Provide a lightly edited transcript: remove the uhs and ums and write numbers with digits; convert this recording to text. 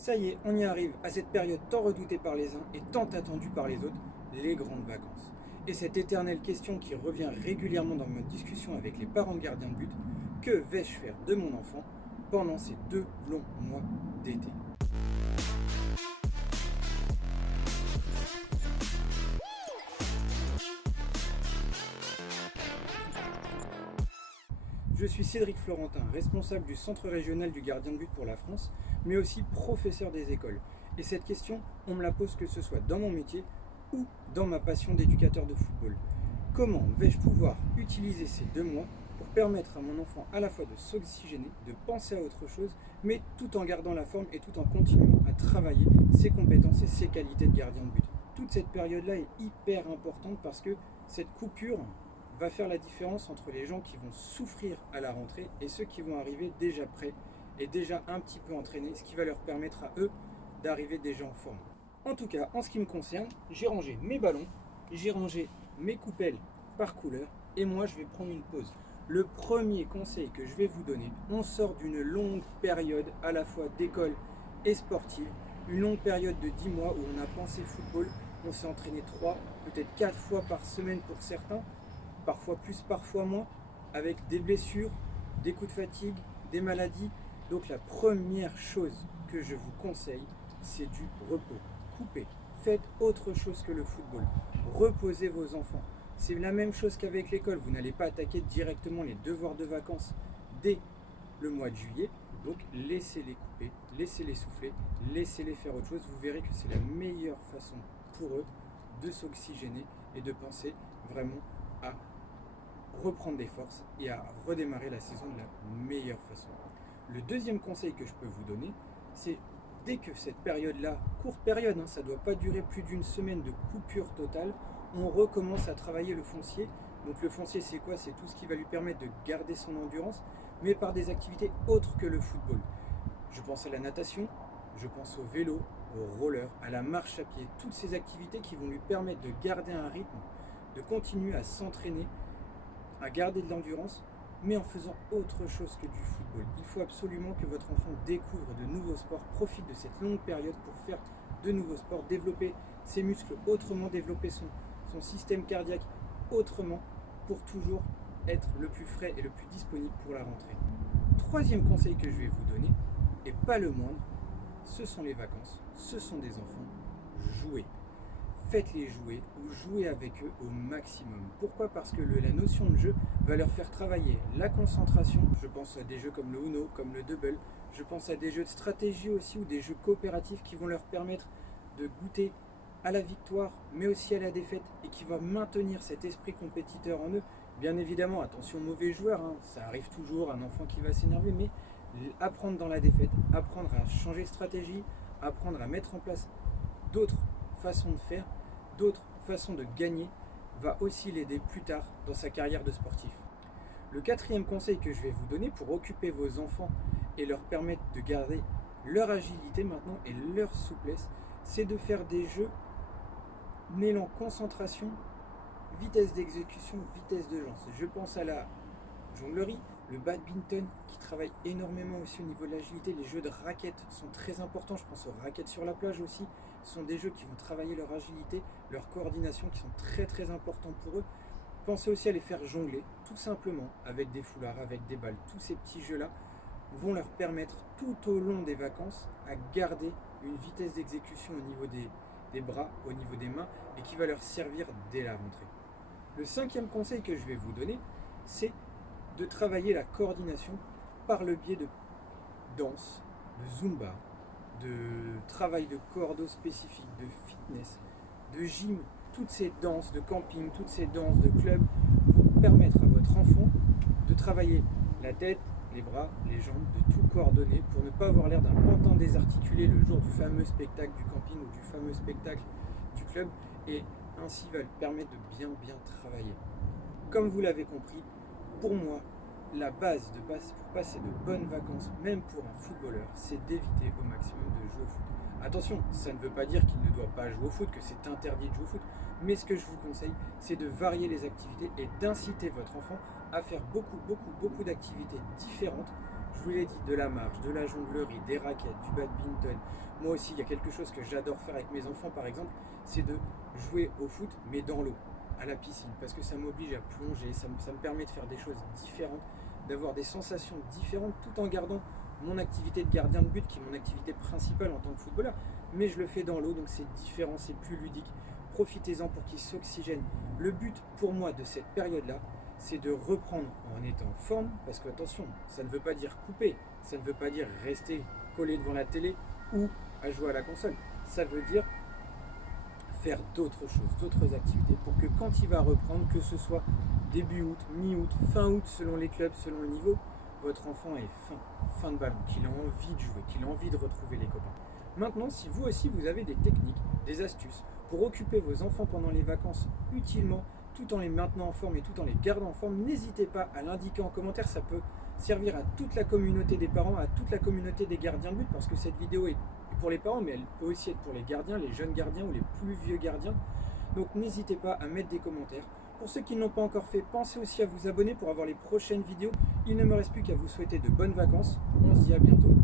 Ça y est, on y arrive à cette période tant redoutée par les uns et tant attendue par les autres, les grandes vacances. Et cette éternelle question qui revient régulièrement dans ma discussion avec les parents de gardiens de but, que vais-je faire de mon enfant pendant ces 2 longs mois d'été? Je suis Cédric Florentin, responsable du Centre régional du gardien de but pour la France, mais aussi professeur des écoles. Et cette question, on me la pose que ce soit dans mon métier ou dans ma passion d'éducateur de football. Comment vais-je pouvoir utiliser ces 2 mois pour permettre à mon enfant à la fois de s'oxygéner, de penser à autre chose, mais tout en gardant la forme et tout en continuant à travailler ses compétences et ses qualités de gardien de but. Toute cette période-là est hyper importante parce que cette coupure va faire la différence entre les gens qui vont souffrir à la rentrée et ceux qui vont arriver déjà prêts et déjà un petit peu entraînés, ce qui va leur permettre à eux d'arriver déjà en forme. En tout cas, en ce qui me concerne, j'ai rangé mes ballons, j'ai rangé mes coupelles par couleur et moi je vais prendre une pause. Le premier conseil que je vais vous donner, on sort d'une longue période à la fois d'école et sportive, une longue période de 10 mois où on a pensé football, on s'est entraîné 3, peut-être 4 fois par semaine pour certains, parfois plus, parfois moins, avec des blessures, des coups de fatigue, des maladies. Donc la première chose que je vous conseille, c'est du repos. Coupez, faites autre chose que le football. Reposez vos enfants. C'est la même chose qu'avec l'école. Vous n'allez pas attaquer directement les devoirs de vacances dès le mois de juillet. Donc laissez-les couper, laissez-les souffler, laissez-les faire autre chose. Vous verrez que c'est la meilleure façon pour eux de s'oxygéner et de penser vraiment à reprendre des forces et à redémarrer la saison de la meilleure façon. Le deuxième conseil que je peux vous donner, c'est dès que cette période-là, courte période, ça ne doit pas durer plus d'une semaine de coupure totale, on recommence à travailler le foncier. Donc le foncier, c'est quoi? C'est tout ce qui va lui permettre de garder son endurance, mais par des activités autres que le football. Je pense à la natation, je pense au vélo, au roller, à la marche à pied, toutes ces activités qui vont lui permettre de garder un rythme, de continuer à s'entraîner, à garder de l'endurance, mais en faisant autre chose que du football. Il faut absolument que votre enfant découvre de nouveaux sports, profite de cette longue période pour faire de nouveaux sports, développer ses muscles autrement, développer son système cardiaque autrement, pour toujours être le plus frais et le plus disponible pour la rentrée. Troisième conseil que je vais vous donner, et pas le moindre, ce sont les vacances, ce sont des enfants, jouez. Faites-les jouer ou jouez avec eux au maximum. Pourquoi? Parce que la notion de jeu va leur faire travailler la concentration. Je pense à des jeux comme le Uno, comme le Double. Je pense à des jeux de stratégie aussi ou des jeux coopératifs qui vont leur permettre de goûter à la victoire, mais aussi à la défaite et qui va maintenir cet esprit compétiteur en eux. Bien évidemment, attention aux mauvais joueurs, ça arrive toujours, un enfant qui va s'énerver, mais apprendre dans la défaite, apprendre à changer de stratégie, apprendre à mettre en place d'autres façons de faire, d'autres façons de gagner, va aussi l'aider plus tard dans sa carrière de sportif. Le quatrième conseil que je vais vous donner pour occuper vos enfants et leur permettre de garder leur agilité maintenant et leur souplesse, c'est de faire des jeux mêlant concentration, vitesse d'exécution, vitesse de lance. Je pense à la jonglerie, le badminton qui travaille énormément aussi au niveau de l'agilité. Les jeux de raquettes sont très importants. Je pense aux raquettes sur la plage aussi. Ce sont des jeux qui vont travailler leur agilité, leur coordination, qui sont très très importants pour eux. Pensez aussi à les faire jongler, tout simplement, avec des foulards, avec des balles. Tous ces petits jeux-là vont leur permettre tout au long des vacances à garder une vitesse d'exécution au niveau des bras, au niveau des mains, et qui va leur servir dès la rentrée. Le cinquième conseil que je vais vous donner, c'est de travailler la coordination par le biais de danse, de zumba, de travail de cordeau spécifique, de fitness, de gym. Toutes ces danses de camping, toutes ces danses de club vont permettre à votre enfant de travailler la tête, les bras, les jambes, de tout coordonner pour ne pas avoir l'air d'un pantin désarticulé le jour du fameux spectacle du camping ou du fameux spectacle du club, et ainsi va le permettre de bien travailler. Comme vous l'avez compris, pour moi, la base pour passer de bonnes vacances, même pour un footballeur, c'est d'éviter au maximum de jouer au foot. Attention, ça ne veut pas dire qu'il ne doit pas jouer au foot, que c'est interdit de jouer au foot, mais ce que je vous conseille, c'est de varier les activités et d'inciter votre enfant à faire beaucoup d'activités différentes Je vous l'ai dit, de la marche, de la jonglerie, des raquettes, du badminton. Moi aussi, il y a quelque chose que j'adore faire avec mes enfants, par exemple, c'est de jouer au foot, mais dans l'eau, à la piscine, parce que ça m'oblige à plonger, ça me permet de faire des choses différentes, d'avoir des sensations différentes, tout en gardant mon activité de gardien de but, qui est mon activité principale en tant que footballeur. Mais je le fais dans l'eau, donc c'est différent, c'est plus ludique. Profitez-en pour qu'il s'oxygène. Le but pour moi de cette période-là, c'est de reprendre en étant en forme, parce que attention, ça ne veut pas dire couper, ça ne veut pas dire rester collé devant la télé ou à jouer à la console. Ça veut dire faire d'autres choses, d'autres activités, pour que quand il va reprendre, que ce soit début août, mi-août, fin août, selon les clubs, selon le niveau, votre enfant est fin de ballon, qu'il a envie de jouer, qu'il a envie de retrouver les copains. Maintenant, si vous aussi vous avez des techniques, des astuces pour occuper vos enfants pendant les vacances utilement, tout en les maintenant en forme et tout en les gardant en forme, n'hésitez pas à l'indiquer en commentaire, ça peut servir à toute la communauté des parents, à toute la communauté des gardiens de but, parce que cette vidéo est pour les parents, mais elle peut aussi être pour les gardiens, les jeunes gardiens ou les plus vieux gardiens. Donc n'hésitez pas à mettre des commentaires. Pour ceux qui ne l'ont pas encore fait, pensez aussi à vous abonner pour avoir les prochaines vidéos. Il ne me reste plus qu'à vous souhaiter de bonnes vacances. On se dit à bientôt.